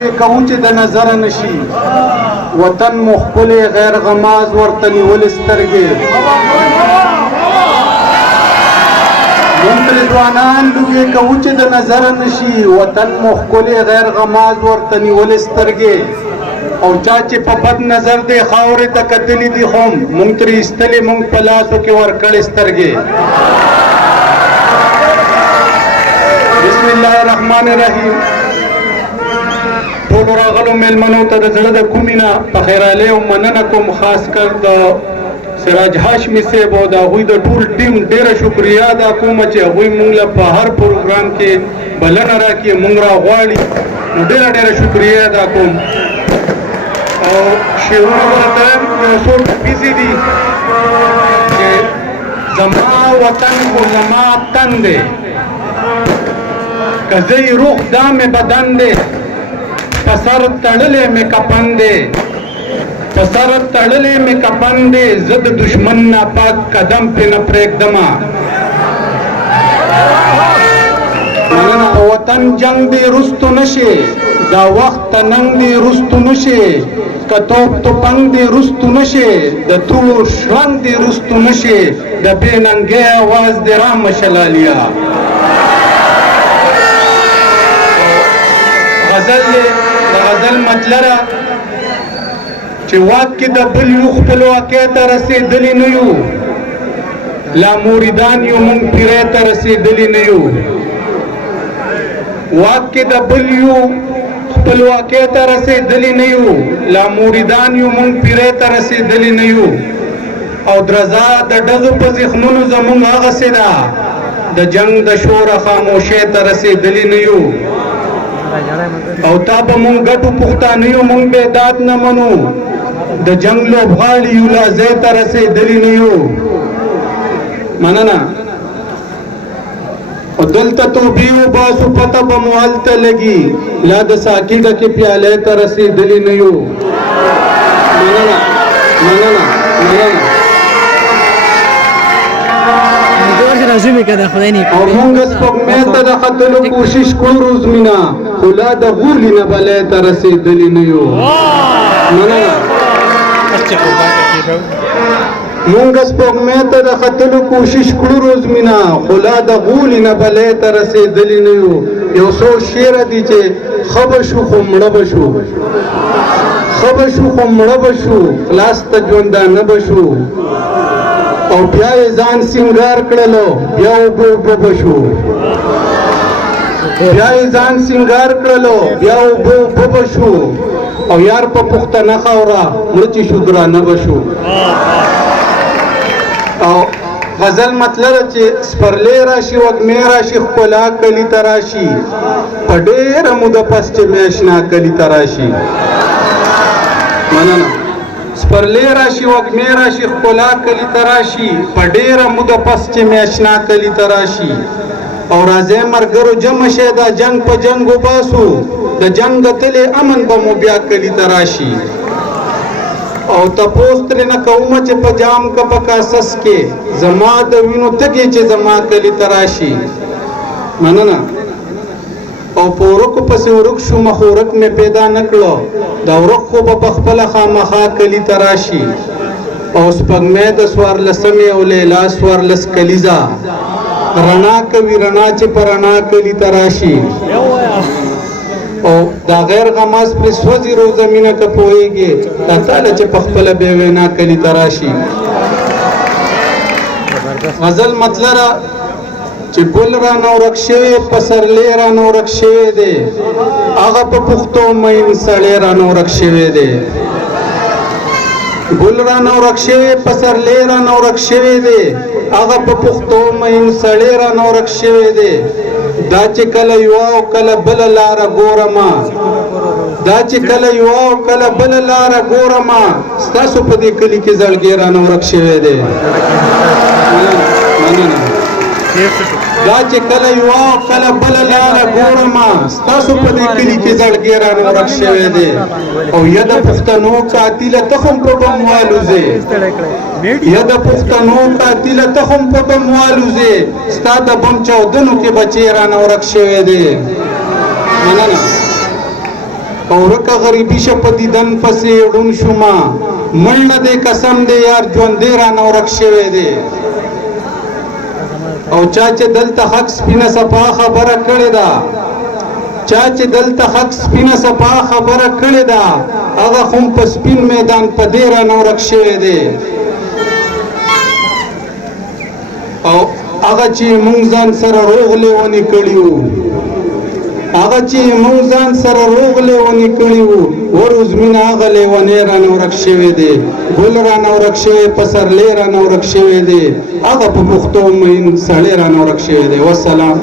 کوم چې د نظر نشي وطن مخبل غیر غماز ورته نیول سترګې مونږ ځوانان لوی کوم چې د نظر نشي وطن مخبل غیر غماز ورته نیول سترګې او چا چې په بد نظر دی خاورې ته کتلې دي خو مونږ ترې ایستلې مونږ په لاسو کې ورکړې سترګې بسم الله الرحمن الرحیم ټول راغلو میلمنو ته د زړه د کومې نه په خیرالی او مننه کوم خاص کر د سراج هاشمي صاحب او د هغوی د ټول ټیم ډېره شکریا ادا کوم چې هغوی موږ له په هر پروګرام کې بلنه راکړي موږ راغواړي نو ډېره ډېره شکریا ادا کوم او شعرونه ورته یو څو بیزي دي چې زما وطن خو زما تن دی که زه یې روح دا مې بدن دی پسر تړلې مې کفن دی پسر تړلې مې کفن دی زه د دشمن نه پاک قدم پې نه پرېږدمه وطن جنگ دی رستو نشي دا وخت تننګ دی رستو نشي که توپ توپنګ دی رستو نشي د تور شرنګ دی رستو نشي د بې ننګۍ اواز دی رامشلالیا غزل غزل مطلره چې واک کې د بل یو خپلواکۍ ته رسېدلي نه یو لا موریدان یو مونږ پیرۍ ته رسېدلي نه یو واک کې د بل یو خپلواکۍ ته رسېدلي نه یو لا موریدان یو مونږ پیرۍ ته رسېدلي نه یو او درزا د ډزو په ذهنونو زمونږ هغسې ده د جنګ د شوره خاموشۍ ته رسېدلي نه یو او تا به مونږ ګټو پښتانه یو مونږ بیداد نه منو د جنګ لوبغاړي یو لا ځای ته رسېدلي نه یو مننه او دلته توبې وباسو پته به مو هلته لګي لا د ساقي ډکې پیالې ته رسېدلي نه یو مننه مننه مننه او مونږ سپوږمۍ ته د ختلو کوشش کړو روزمینا خو لا د غولي نه بلې ته رسېدلي نه یو مننه مونږ سپوږمۍ ته د ختلو کوشش کړو روزمینا خو لا د غولي نه بلې ته رسېدلي نه یو یو څو شعره دي چې ښه به شو خو مړه به شو ښه به شو خو مړه به شو خلاص ته ژوندانه به شو او بیا یې ځان سینګار کړلو بیا اوبه بشو بیا یې ځان سینګار کړلو بیا اوبه بشو او یار په پښتنه خاوره مړه چې شو ګرانه بشو او غزل مطلب چې سپرلی راشي وږمې راشي ښکلا کلي ته راشي په ډېره موده پس چې مې اشنا کلي ته راشي مننه سپرلی راشي وږمې راشي ښکلا کلي ته راشي په ډېره موده پس چې مې اشنا کلي ته راشي او راځئ ملګرو جمع شئ دا جنګ په جنګ وباسو د جنګ د تلې امن به مو بیا کلي ته راشي او تپوس ترې نه کومه چې په جام که په کاسس کې زما د وینو تږې چې زما کلي ته راشي مننه او په ورکو پسې ورک شو مخ ورک مې پیدا نه کړو دا ورک خو به په خپله خامخا کلي ته راشي او سپوږمۍ د څوارلسمې او لیلا څوارلس کلیزه رڼا کوي رڼا چې په رڼا کلي ته راشي او دا غیر غماز پرې سوځي روزمینه که پوهېږې دا تاله چې په خپله بې وینا کلي ته راشي غزل مطلره چې ګل رانه ورک شوی پسرلی رانه ورک شوی دی هغه په پښتو مین سړی رانه ورک شوی دی ګل رانه ورک شوی پسرلی رانه ورک شوی دی هغه په پښتو مین سړی رانه ورک شوی دی دا چې کله یوه او کله بله لاره ګورمه دا چې کله یوه او کله بله لاره ګورمه ستاسو په دې کلي کې زړګی رانه ورک شوی دی مننه دا چې کله یوه او کله بله لاره ګورمه ستاسو په دې کلي کې زړګی رانه ورک شوی دی او یا د پښتنو قاتله ته هم په بم والوځې یا د پښتنو قاتله ته هم په بم والوځې ستا د بم چاودنو کې بچی رانه ورک شوی دی مننه او رکه غریبي شه په دیدن پسې ړوند شوما مړ دې قسم دې یار ژوندې رانه ورک شوی دی او چا چې دلته حق سپینه صفا خبره کړې ده چا چې دلته حق سپینه صفا خبره کړې ده هغه هم په سپین میدان په دې رانه ورک شوی دی او هغه چې مونږ ځان سره روغ لیونی کړي وو هغه چې مونږ ځان سره روغ لیونی کړي وو وروز مینه هغه لیونی رانه ورک شوی دی ګل رانه ورک شوی پسرلی رانه ورک شوی دی هغه په پښتو مین سړی رانه ورک شوی دی والسلام